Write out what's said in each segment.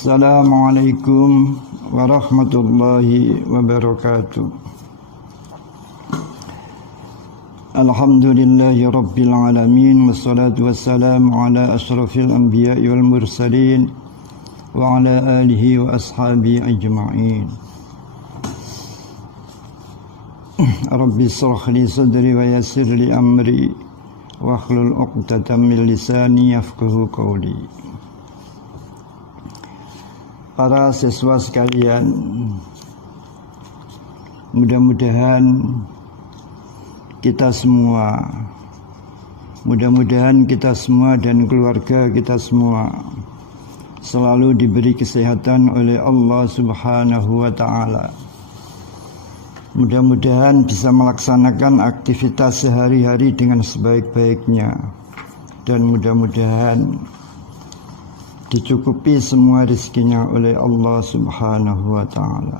Assalamualaikum warahmatullahi wabarakatuh. Alhamdulillahi rabbil alamin, wassalatu wassalamu ala asyrafil anbiya'i wal mursalin wa ala alihi wa ashabihi ajma'in. Rabbi shrah li sadri wa yassir li amri wa hlul 'uqdatam min lisani yafqahu qawli. Para siswa sekalian, mudah-mudahan kita semua dan keluarga kita semua selalu diberi kesehatan oleh Allah Subhanahu wa ta'ala. Mudah-mudahan bisa melaksanakan aktivitas sehari-hari dengan sebaik-baiknya, dan mudah-mudahan dicukupi semua rezekinya oleh Allah Subhanahu wa ta'ala.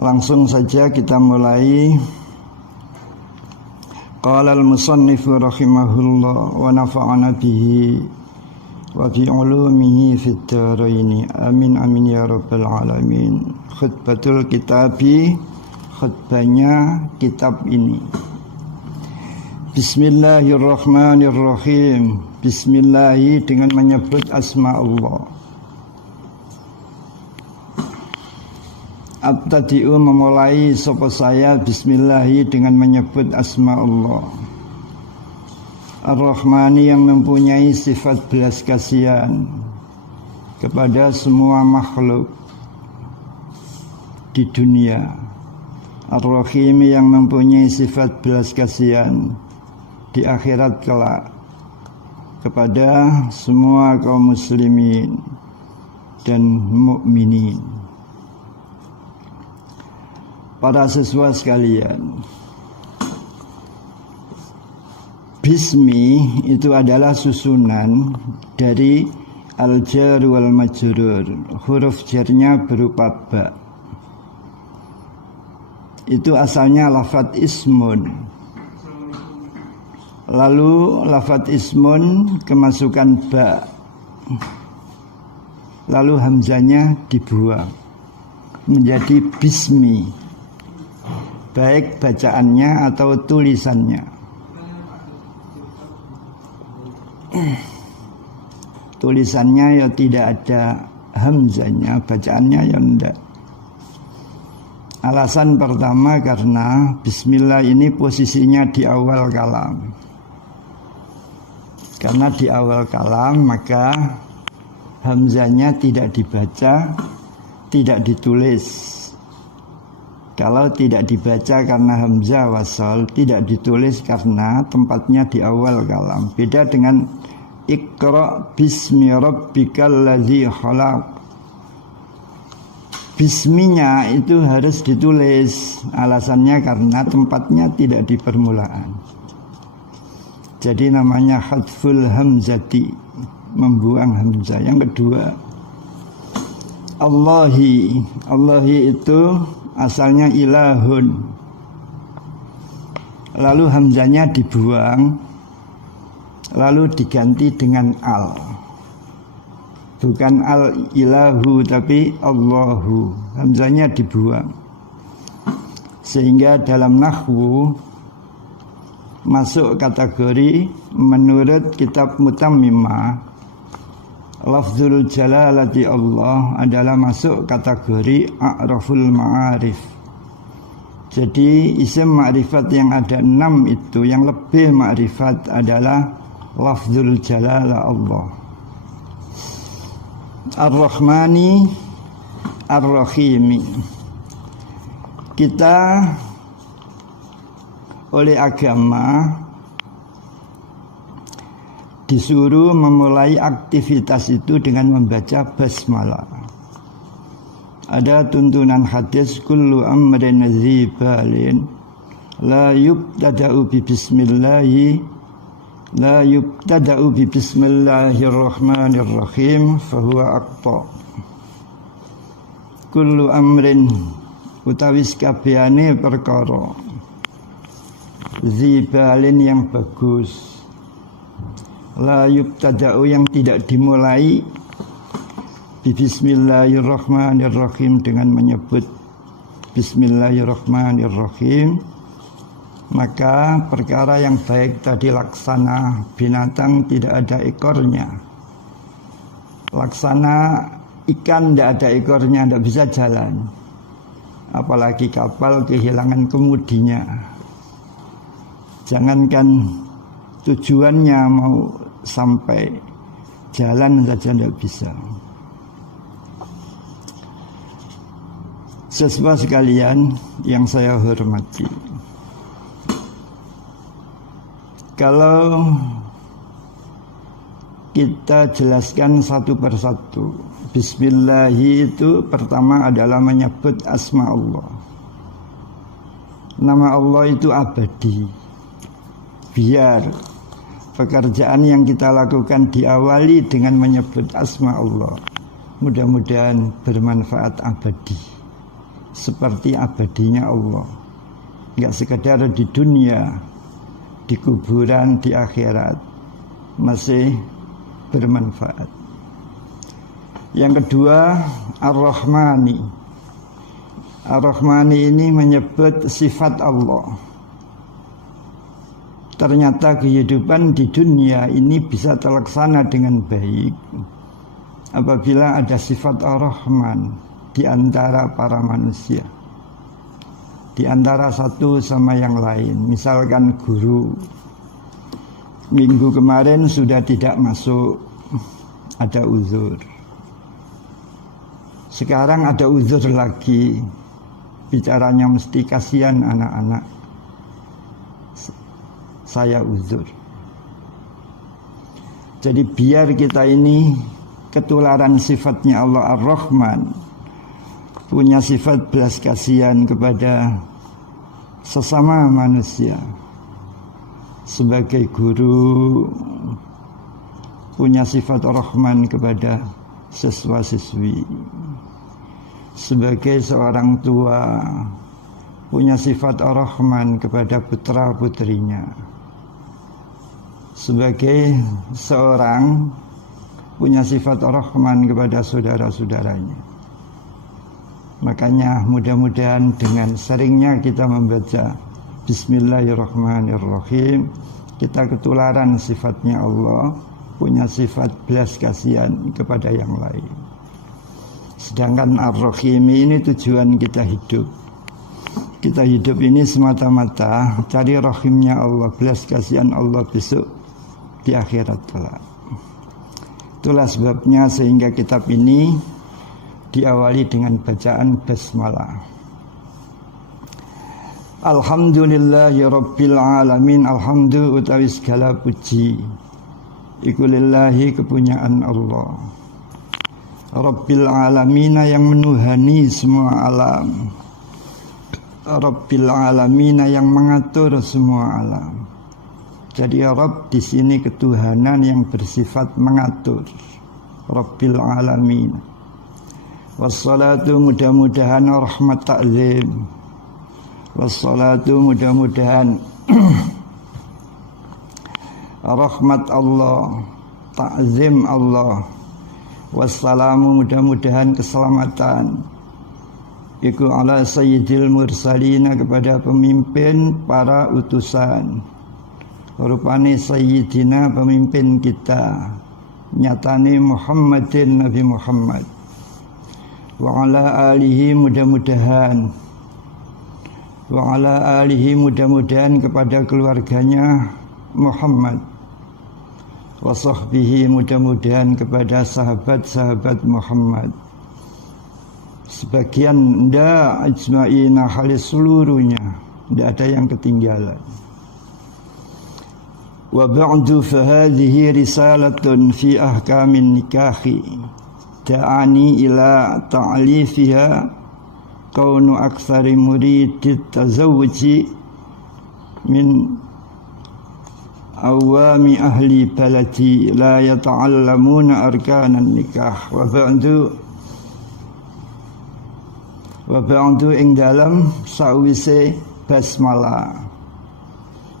Langsung saja kita mulai. Qala al-musannif rahimahullah wa nafa'ana bihi wa bi ulumihi fid dharain. Amin amin ya rabbal alamin. Khutbatul kitabi, khutbahnya kitab ini. Bismillahirrahmanirrahim. Bismillahi dengan menyebut asma Allah. Abtadi'u memulai sapa saya bismillahi dengan menyebut asma Allah. Ar-Rahmani yang mempunyai sifat belas kasihan kepada semua makhluk di dunia. Ar-Rahim yang mempunyai sifat belas kasihan di akhirat kelak kepada semua kaum muslimin dan mukminin. Para siswa sekalian, bismi itu adalah susunan dari al-jar wal majrur. Huruf jarnya berupa ba. Itu asalnya lafadz ismun. Lalu lafadz ismun kemasukan ba, lalu hamzanya dibuang menjadi bismi, baik bacaannya atau tulisannya. Tulisannya ya tidak ada hamzanya, bacaannya ya tidak. Alasan pertama karena bismillah ini posisinya di awal kalam. Karena di awal kalam maka hamzanya tidak dibaca, tidak ditulis. Kalau tidak dibaca karena hamzah wasal, tidak ditulis karena tempatnya di awal kalam. Beda dengan Iqra bismi rabbikal ladzi khalaq. Bisminya itu harus ditulis. Alasannya karena tempatnya tidak di permulaan. Jadi namanya hadful hamzati, membuang hamzah. Yang kedua, Allahi. Allahi itu asalnya ilahun. Lalu hamzanya dibuang, lalu diganti dengan al. Bukan al-ilahu tapi Allahu. Hamzanya dibuang. Sehingga dalam nahwu masuk kategori menurut kitab Mutammimah, lafzul jalalati Allah adalah masuk kategori a'raful ma'arif. Jadi isim ma'rifat yang ada 6 itu, yang lebih ma'rifat adalah lafzul jalalah Allah. Ar-Rahmani Ar-Rahimi. Kita oleh agama disuruh memulai aktivitas itu dengan membaca basmalah. Ada tuntunan hadis kullu amrin dzibalin la yubtada'u bi bismillahirrahmanirrahim fahuwa aqta. Kullu amrin utawi kabehane perkara zibalin yang bagus, la yubtada'u yang tidak dimulai bismillahirrahmanirrahim dengan menyebut bismillahirrahmanirrahim, maka perkara yang baik tadi laksana binatang tidak ada ekornya, laksana ikan tidak ada ekornya, tidak bisa jalan, apalagi kapal kehilangan kemudinya. Jangankan tujuannya mau sampai, jalan saja tidak bisa. Sesama sekalian yang saya hormati, kalau kita jelaskan satu persatu, bismillahi itu pertama adalah menyebut asma Allah. Nama Allah itu abadi. Biar pekerjaan yang kita lakukan diawali dengan menyebut asma Allah, mudah-mudahan bermanfaat abadi, seperti abadinya Allah. Enggak sekedar di dunia, di kuburan, di akhirat masih bermanfaat. Yang kedua, Ar-Rahmani. Ar-Rahmani ini menyebut sifat Allah. Ternyata kehidupan di dunia ini bisa terlaksana dengan baik apabila ada sifat Ar-Rahman di antara para manusia, di antara satu sama yang lain. Misalkan guru minggu kemarin sudah tidak masuk, ada uzur. Sekarang ada uzur lagi, bicaranya mesti kasihan anak-anak, saya uzur. Jadi biar kita ini ketularan sifatnya Allah Ar-Rahman, punya sifat belas kasihan kepada sesama manusia. Sebagai guru punya sifat Rahman kepada siswa-siswi. Sebagai seorang tua punya sifat Rahman kepada putra-putrinya. Sebagai seorang punya sifat Rahman kepada saudara-saudaranya. Makanya mudah-mudahan dengan seringnya kita membaca Bismillahirrahmanirrahim, kita ketularan sifatnya Allah, punya sifat belas kasihan kepada yang lain. Sedangkan Ar-Rahim ini tujuan kita hidup. Kita hidup ini semata-mata cari rahimnya Allah, belas kasihan Allah besok di akhirat kelak. Itulah sebabnya sehingga kitab ini diawali dengan bacaan basmalah. Alhamdulillahi rabbil alamin. Alhamdulillah utawi segala puji iku lillahi, kepunyaan Allah. Rabbil alamin, yang menuhani semua alam. Rabbil alamin, yang mengatur semua alam. Jadi Rabb di sini ketuhanan yang bersifat mengatur. Rabbil alamin. Wassalatu, mudah-mudahan rahmat ta'zim. Wassalatu, mudah-mudahan rahmat Allah, ta'zim Allah. Wassalamu, mudah-mudahan keselamatan iku ala sayyidil mursalina, kepada pemimpin para utusan. Rupane sayyidina, pemimpin kita, nyatane Muhammadin, Nabi Muhammad. Wa ala alihi, mudah-mudahan kepada keluarganya Muhammad. Wa sahbihi, mudah-mudahan kepada sahabat-sahabat Muhammad. Sebagian ndak, ajma'ina, halis seluruhnya, tidak ada yang ketinggalan. Wa ba'du fa hadhihi risalatun fi ahkamin nikahi ta'ani ila ta'lifiha kaunu aktsari muridit tazawuji min awami ahli baladi la yata'allamuna arkanan nikah. Wa ba'du ing dalam sawise basmalah,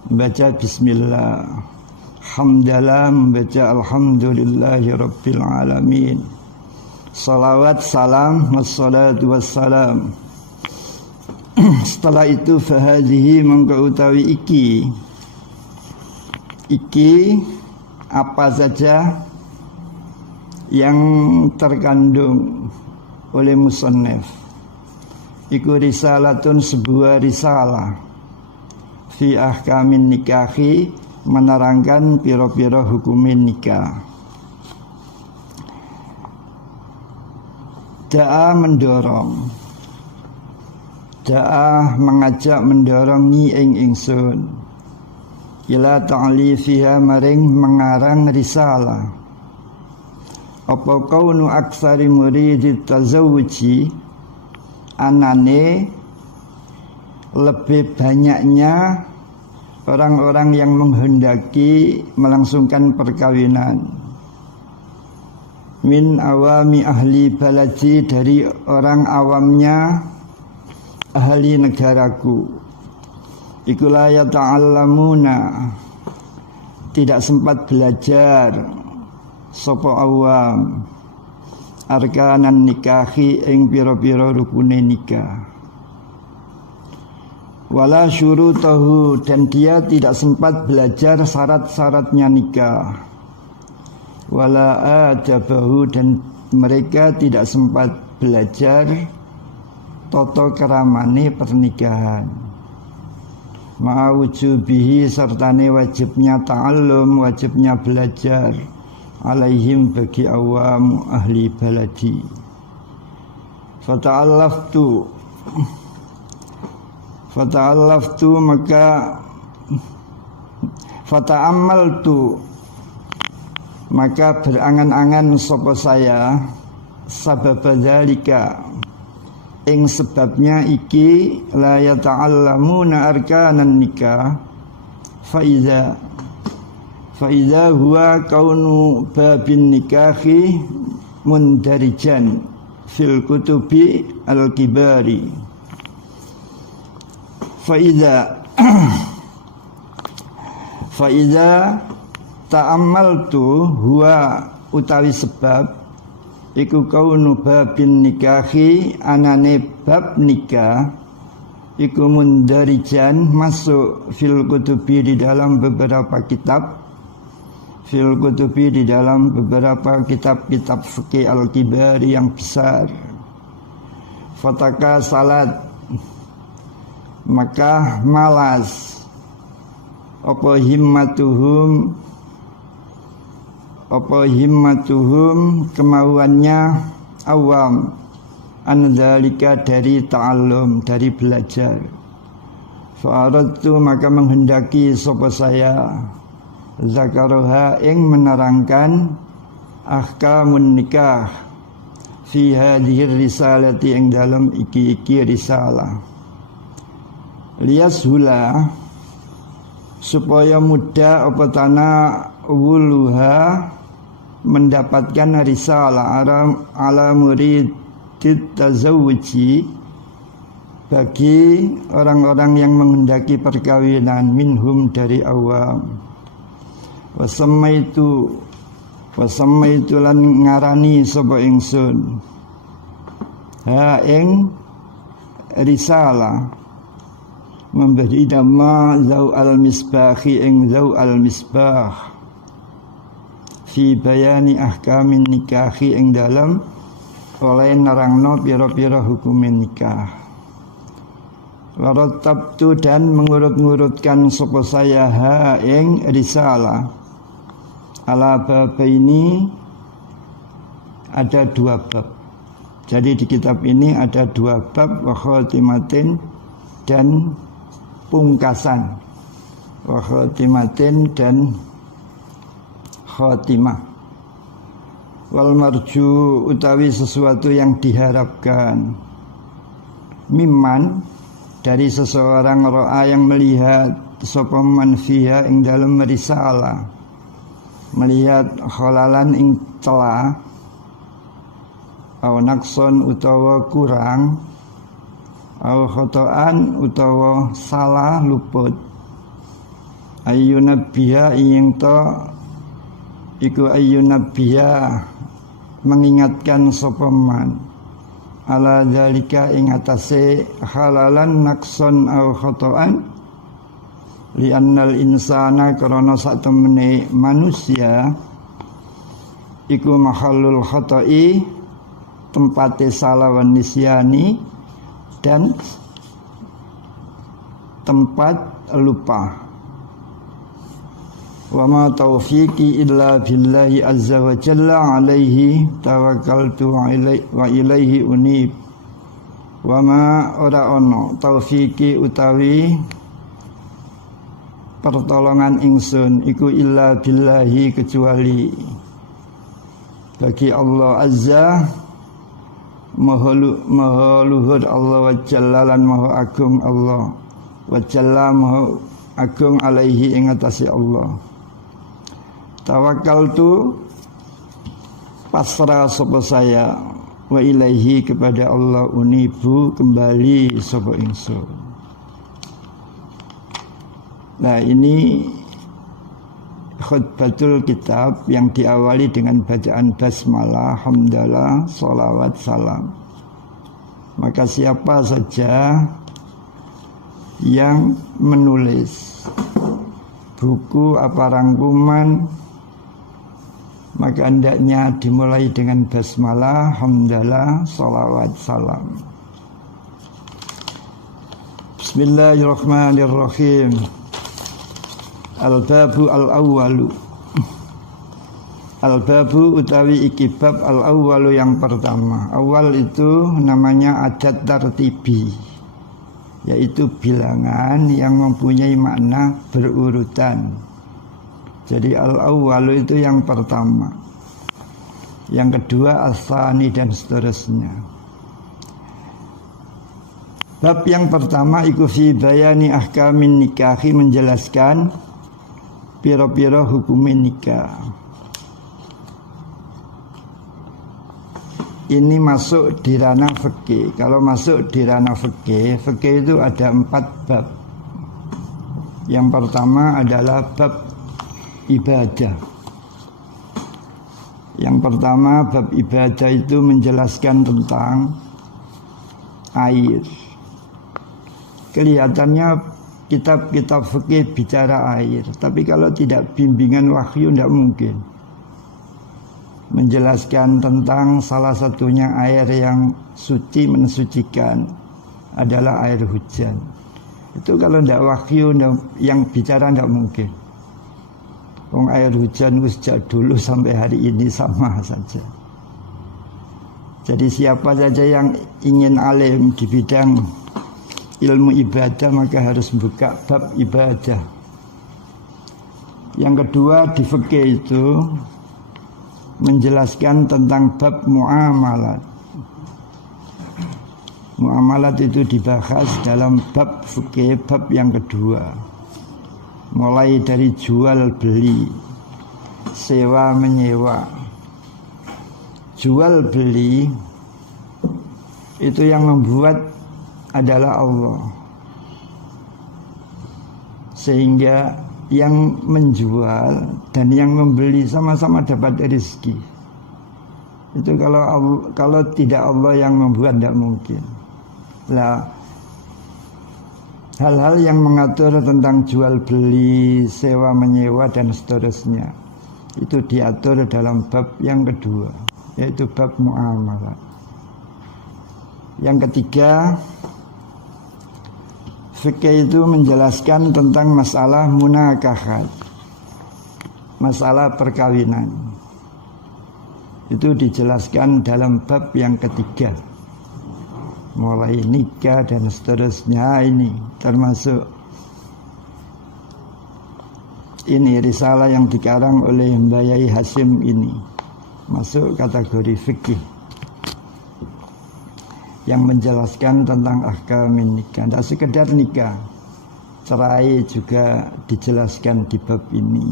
baca bismillah, hamdalah membaca alhamdulillahi rabbil alamin. Salawat salam wassalatu wassalam. Setelah itu fahadhihi mangka utawi iki apa saja yang terkandung oleh musannif iku risalatun, sebuah risalah fi ahkamin nikahi, menerangkan piro-piro hukumin nikah. Da'a mengajak mendorong ni ingsun ila ta'lifiha maring mengarang risalah. Apa kaunu aksari muridit tazawuji, anane lebih banyaknya orang-orang yang menghendaki melangsungkan perkawinan, min awami ahli baladi, dari orang awamnya ahli negaraku, iku la yata'allamuna, tidak sempat belajar sapa awam arkanan nikahi ing pira-pira rukune nikah, wala syurutahu, dan dia tidak sempat belajar syarat-syaratnya nikah, wala adabahu, dan mereka tidak sempat belajar tata keramane pernikahan, ma'awujubihi, sertane wajibnya ta'allum, wajibnya belajar, alaihim, bagi awam ahli baladi. Fata'allaftu maka fata'ammaltu maka berangan-angan sapa saya sabab dzalika ing sebabnya iki la yata'allamuna arkanan nikah fa idza huwa kaunu babin nikahi mundarijan fil kutubi al-kibari. Fa idza ta'ammaltu huwa utawi sebab iku kaunu babin nikahi, anane bab nikah iku mundarijan, masuk fil kutubi, di dalam beberapa kitab, fil kutubi, di dalam beberapa kitab-kitab fikih al-kibari yang besar. Fataka salat, maka malas apa himmatuhum kemauannya awam, andzalika, dari ta'allum, dari belajar. Fa'aradtu maka menghendaki sapa saya zakaroha ing menerangkan ahkamun nikah fi hadhihi risalati, ing dalam iki risalah, liyashula, supaya mudah apa tanah wuluha, mendapatkan risalah ala muridit tazawuji, bagi orang-orang yang menghendaki perkawinan, minhum, dari awam. Wasammaitu lan ngarani sapa ingsun ha ing risalah, memberi nama Zau al-Misbahi, ing Zau al-Misbah, fi bayani ahkamin nikahi, ing dalam oleh nerangno pira-pira hukumin nikah. Warattabtu, dan mengurut-ngurutkan sapa saya ha ing risalah ala bab ini, ada dua bab. Jadi di kitab ini ada dua bab, wa khatimatin dan pungkasan, wa khatimatin dan khatimah. Wal marju, utawi sesuatu yang diharapkan, mimman, dari seseorang ro'a yang melihat sapa man fiha ing dalam risalah, melihat khalalan ing celah, au naqson utawa kurang, au khotoan utawa salah luput, ayyunabbiha ing to iku ayyunabbiha mengingatkan sapa man ala dzalika ing atase halalan nakson au khata'an li annal insana karana satemene manusia iku mahallul khata'i tempate salah wan nisyani dan tempat lupa. Wa ma taufiqi illa billahi azza wa jalla alaihi tawakkaltu wa ilaihi unib. Wa ma ora ono taufiqi utawi pertolongan ingsun iku illa billahi kecuali bagi Allah azza maha luhur Allah wa jalla lan maha agung Allah wa jalla maha agung alaihi ing atase Allah. Tawakkaltu pasrah sapa saya wa ilaihi kepada Allah unibu kembali sapa ingsun. Nah, ini khutbatul kitab yang diawali dengan bacaan basmalah, hamdalah, sholawat, salam. Maka siapa saja yang menulis buku apa rangkuman, maka hendaknya dimulai dengan basmalah, hamdalah, sholawat, salam. Bismillahirrahmanirrahim. Al-babu al-awwalu. Al-babu utawi iki bab al-awwalu yang pertama. Awal itu namanya adat tartibi, yaitu bilangan yang mempunyai makna berurutan. Jadi al-awwalu itu yang pertama, yang kedua as-tsani dan seterusnya. Bab yang pertama iku fi bayani ahkamin nikahi, menjelaskan piro-piro hukumin nikah. Ini masuk di ranah fikih. Kalau masuk di ranah fikih, fikih itu ada 4 bab. Yang pertama adalah bab ibadah. Yang pertama bab ibadah itu menjelaskan tentang air. Kelihatannya kitab-kitab fikih bicara air, tapi kalau tidak bimbingan wahyu tidak mungkin. Menjelaskan tentang salah satunya air yang suci, mensucikan adalah air hujan. Itu kalau tidak wahyu yang bicara tidak mungkin. Air hujan sejak dulu sampai hari ini sama saja. Jadi siapa saja yang ingin alim di bidang ilmu ibadah maka harus buka bab ibadah. Yang kedua di fikih itu menjelaskan tentang bab muamalat. Muamalat itu dibahas dalam bab fikih, bab yang kedua. Mulai dari jual beli, sewa menyewa. Jual beli itu yang membuat adalah Allah, sehingga yang menjual dan yang membeli sama-sama dapat rezeki. Itu kalau tidak Allah yang membuat tidak mungkin. Lah, hal-hal yang mengatur tentang jual beli, sewa menyewa dan seterusnya itu diatur dalam bab yang kedua, yaitu bab muamalah. Yang ketiga, fikih itu menjelaskan tentang masalah munakahat, masalah perkawinan. Itu dijelaskan dalam bab yang ketiga. Mulai nikah dan seterusnya, ini termasuk ini risalah yang dikarang oleh Mbah Yai Hasim, ini masuk kategori fikih yang menjelaskan tentang ahkamin nikah. Tidak sekedar nikah, cerai juga dijelaskan di bab ini.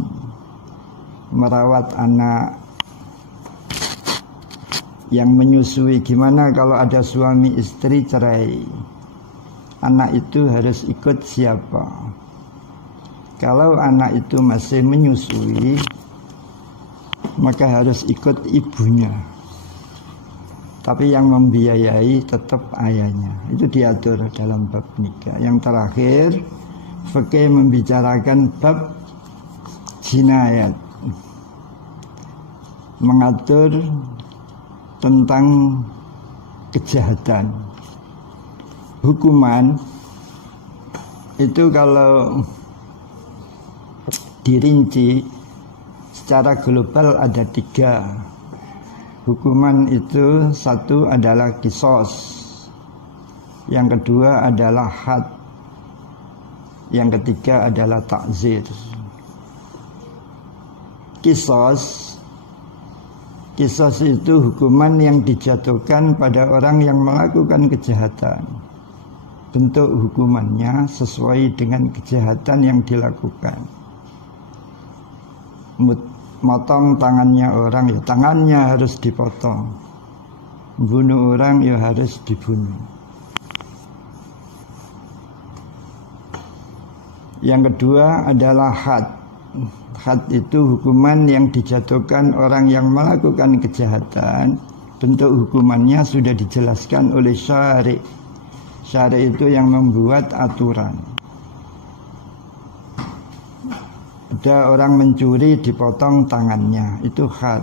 Merawat anak, yang menyusui, gimana kalau ada suami istri cerai, anak itu harus ikut siapa. Kalau anak itu masih menyusui, maka harus ikut ibunya. Tapi yang membiayai tetap ayahnya. Itu diatur dalam bab nikah. Yang terakhir, fikih membicarakan bab jinayat, mengatur tentang kejahatan. Hukuman itu kalau dirinci secara global ada 3. Hukuman itu satu adalah qisas, yang kedua adalah had, yang ketiga adalah ta'zir. Qisas itu hukuman yang dijatuhkan pada orang yang melakukan kejahatan. Bentuk hukumannya sesuai dengan kejahatan yang dilakukan. Motong tangannya orang, ya tangannya harus dipotong. Bunuh orang, ya harus dibunuh. Yang kedua adalah had. Had itu hukuman yang dijatuhkan orang yang melakukan kejahatan. Bentuk hukumannya sudah dijelaskan oleh syari'. Syari' itu yang membuat aturan. Ada orang mencuri dipotong tangannya, itu had.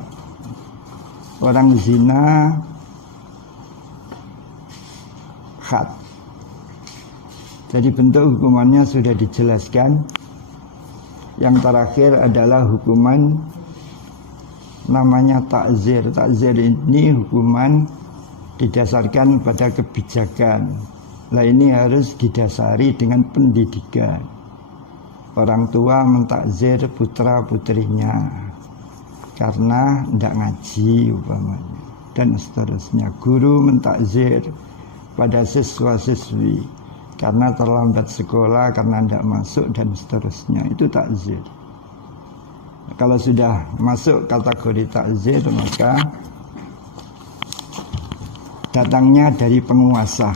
Orang zina, had. Jadi bentuk hukumannya sudah dijelaskan. Yang terakhir adalah hukuman namanya ta'zir. Ta'zir ini hukuman didasarkan pada kebijakan. Nah ini harus didasari dengan pendidikan. Orang tua mentakzir putra putrinya karena tidak ngaji umpamanya, dan seterusnya. Guru mentakzir pada siswa siswi karena terlambat sekolah, karena tidak masuk, dan seterusnya. Itu takzir. Kalau sudah masuk kategori takzir, maka datangnya dari penguasa.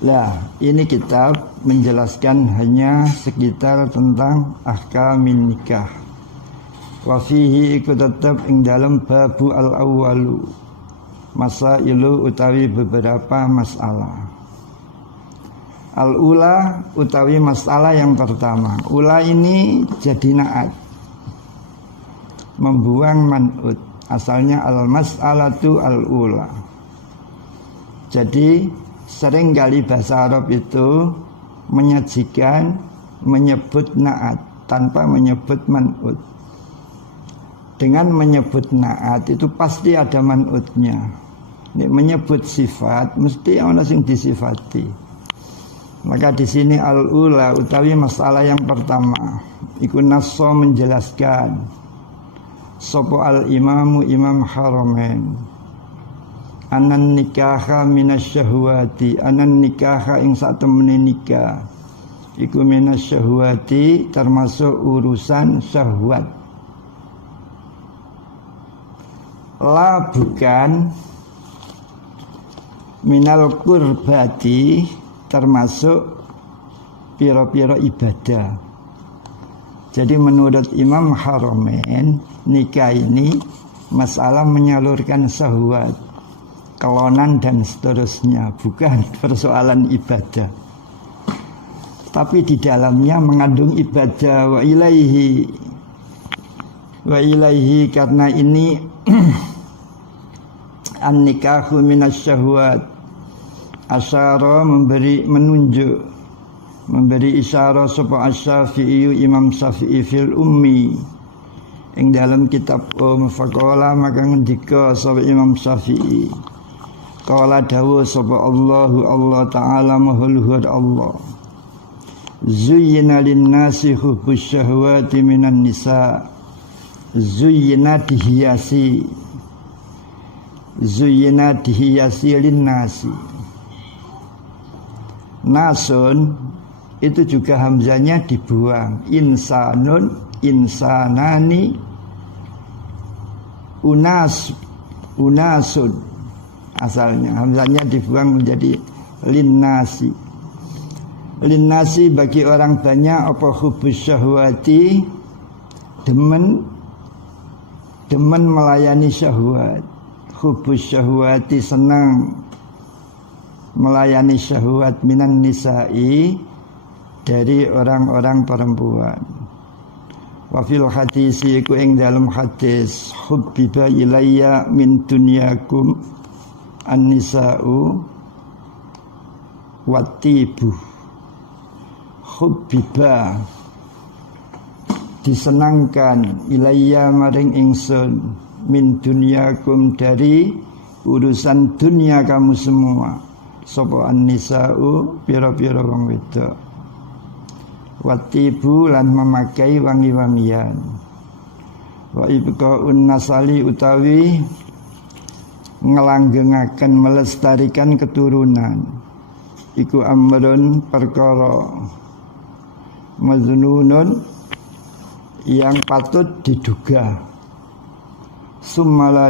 Lah, ini kitab menjelaskan hanya sekitar tentang ahkamin nikah. Wa fihi iku tetap ing dalam babu al-awwalu, masailu utawi beberapa masalah. Al-ula utawi masalah yang pertama. Ula ini jadi naat, membuang man'ut. Asalnya al-mas'alatu al-ula. Jadi sering kali bahasa Arab itu menyajikan, menyebut naat tanpa menyebut man'ut. Dengan menyebut naat itu pasti ada man'utnya. Ini menyebut sifat mesti ana sing disifati. Maka di sini al-ula utawi masalah yang pertama iku nasso menjelaskan sapa al-imamu imam haramain anan nikaha minasyahwati, anan nikaha ing satemene nikah iku minasyahwati, termasuk urusan syahwat. La bukan minal kurbati, termasuk piro-piro ibadah. Jadi menurut Imam Haramain, nikah ini masalah menyalurkan syahwat, kelonan dan seterusnya, bukan persoalan ibadah. Tapi di dalamnya mengandung ibadah. Wa ilaihi karena ini an-nikahu minasyahwat. Asyara menunjuk, memberi isyarah sapa Asy-Syafi'i, Imam Syafi'i fil ummi ing dalam kitab faqala, maka ngendika sapa Imam Syafi'i, qala dawu sapa Allah taala mahluhur Allah, zuyyina lin-nasi hubbus syahwati minan nisa. Zuyyina dihiasi, zuyyina dihiasi lin-nasi. Nasun itu juga hamzanya dibuang. Insanun, insanani, unasun. Asalnya hamzanya dibuang menjadi linnasi. Linnasi bagi orang banyak apa hubus syahwati, demen melayani syahwat. Hubus syahwati, senang melayani syahwat, minan nisa'i, dari orang-orang perempuan. Wa fil hadisi iku ing dalam hadis, hubbiba ilayya min dunyakum an-nisa'u watibu. Hubbiba disenangkan ilayya maring ingsun min dunyakum dari urusan dunia kamu semua. Sapa an-nisa'u pira-pira wong wedok. Watibu lan memakai wangi-wangian. Wa ibqa'un nasali utawi ngelanggengaken melestarikan keturunan. Iku amrun perkara mazununun yang patut diduga. Summala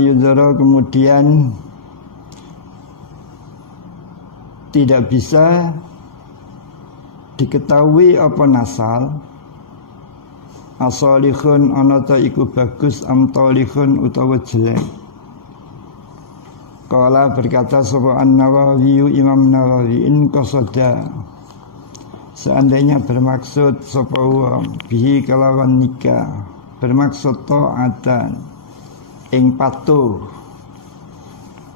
yudhara kemudian tidak bisa diketahui apa nasal. Asalihun ana ta iku bagus, am talihun utawa jelek. Qala berkata sapa An-Nawawi, Imam Nawawi, in qasada, seandainya bermaksud sapa wong bihi kalawan nikah, bermaksud ta'atan ing patuh,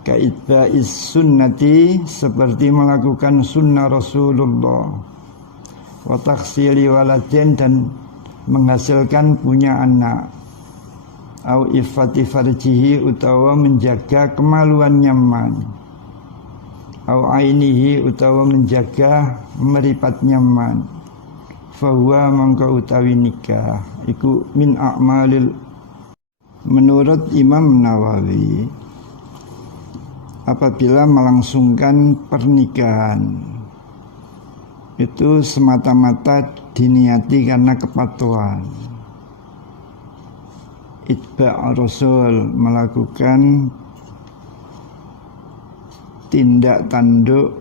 kaitba'is sunnati, seperti melakukan sunnah Rasulullah, wa taksili waladin, dan menghasilkan punya anak, au ifati farjihi, utawa menjaga kemaluan nyaman, au ainihi, utawa menjaga meripat nyaman, fahuwa mangka utawi nikah iku min a'malil, menurut Imam Nawawi, apabila melangsungkan pernikahan itu semata-mata diniati karena kepatuhan. Itba' Rasul, melakukan tindak tanduk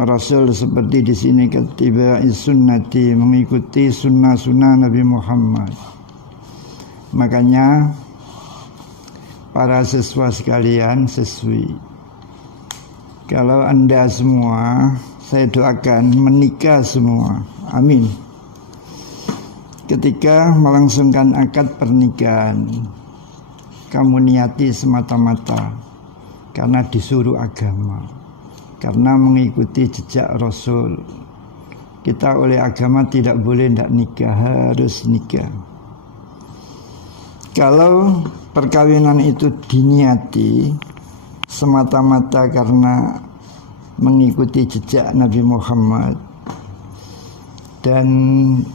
Rasul, seperti di sini ketiba sunnati, mengikuti sunnah-sunnah Nabi Muhammad. Makanya para siswa sekalian, siswi, kalau Anda semua, saya doakan menikah semua, amin. Ketika melangsungkan akad pernikahan, kamu niati semata-mata karena disuruh agama, karena mengikuti jejak Rasul. Kita oleh agama tidak boleh tidak nikah, harus nikah. Kalau perkawinan itu diniati semata-mata karena mengikuti jejak Nabi Muhammad dan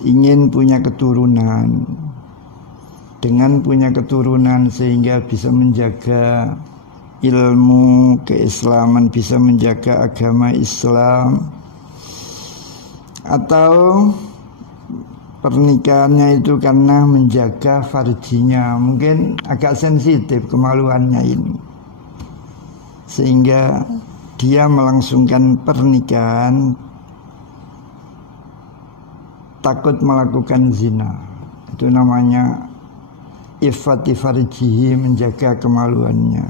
ingin punya keturunan, dengan punya keturunan sehingga bisa menjaga ilmu keislaman, bisa menjaga agama Islam, atau pernikahannya itu karena menjaga farjinya, mungkin agak sensitif kemaluannya ini, sehingga dia melangsungkan pernikahan takut melakukan zina. Itu namanya iffati farjihi, menjaga kemaluannya.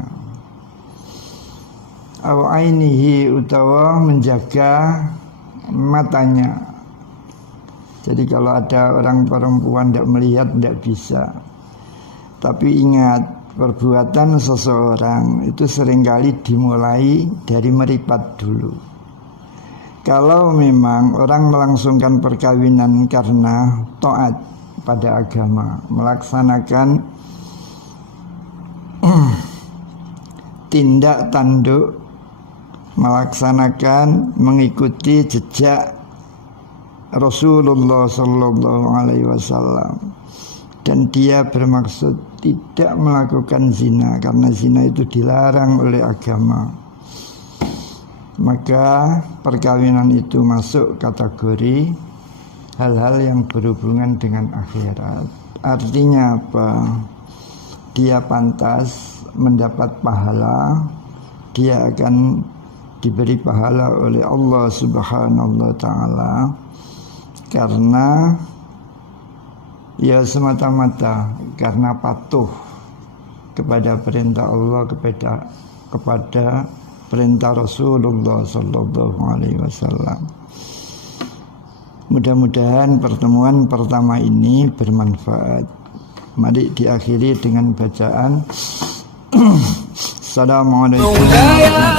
Aw ainihi, utawa menjaga matanya. Jadi kalau ada orang perempuan tidak melihat, tidak bisa. Tapi ingat, perbuatan seseorang itu seringkali dimulai dari meripat dulu. Kalau memang orang melangsungkan perkawinan karena taat pada agama, melaksanakan tindak tanduk, melaksanakan mengikuti jejak Rasulullah sallallahu alaihi wasallam, dan dia bermaksud tidak melakukan zina karena zina itu dilarang oleh agama, maka perkawinan itu masuk kategori hal-hal yang berhubungan dengan akhirat. Artinya apa? Dia pantas mendapat pahala, dia akan diberi pahala oleh Allah Subhanahu wa taala, karena ya semata-mata karena patuh kepada perintah Allah, kepada perintah Rasulullah sallallahu alaihi wasallam. Mudah-mudahan pertemuan pertama ini bermanfaat. Mari diakhiri dengan bacaan Assalamualaikum warahmatullahi wabarakatuh.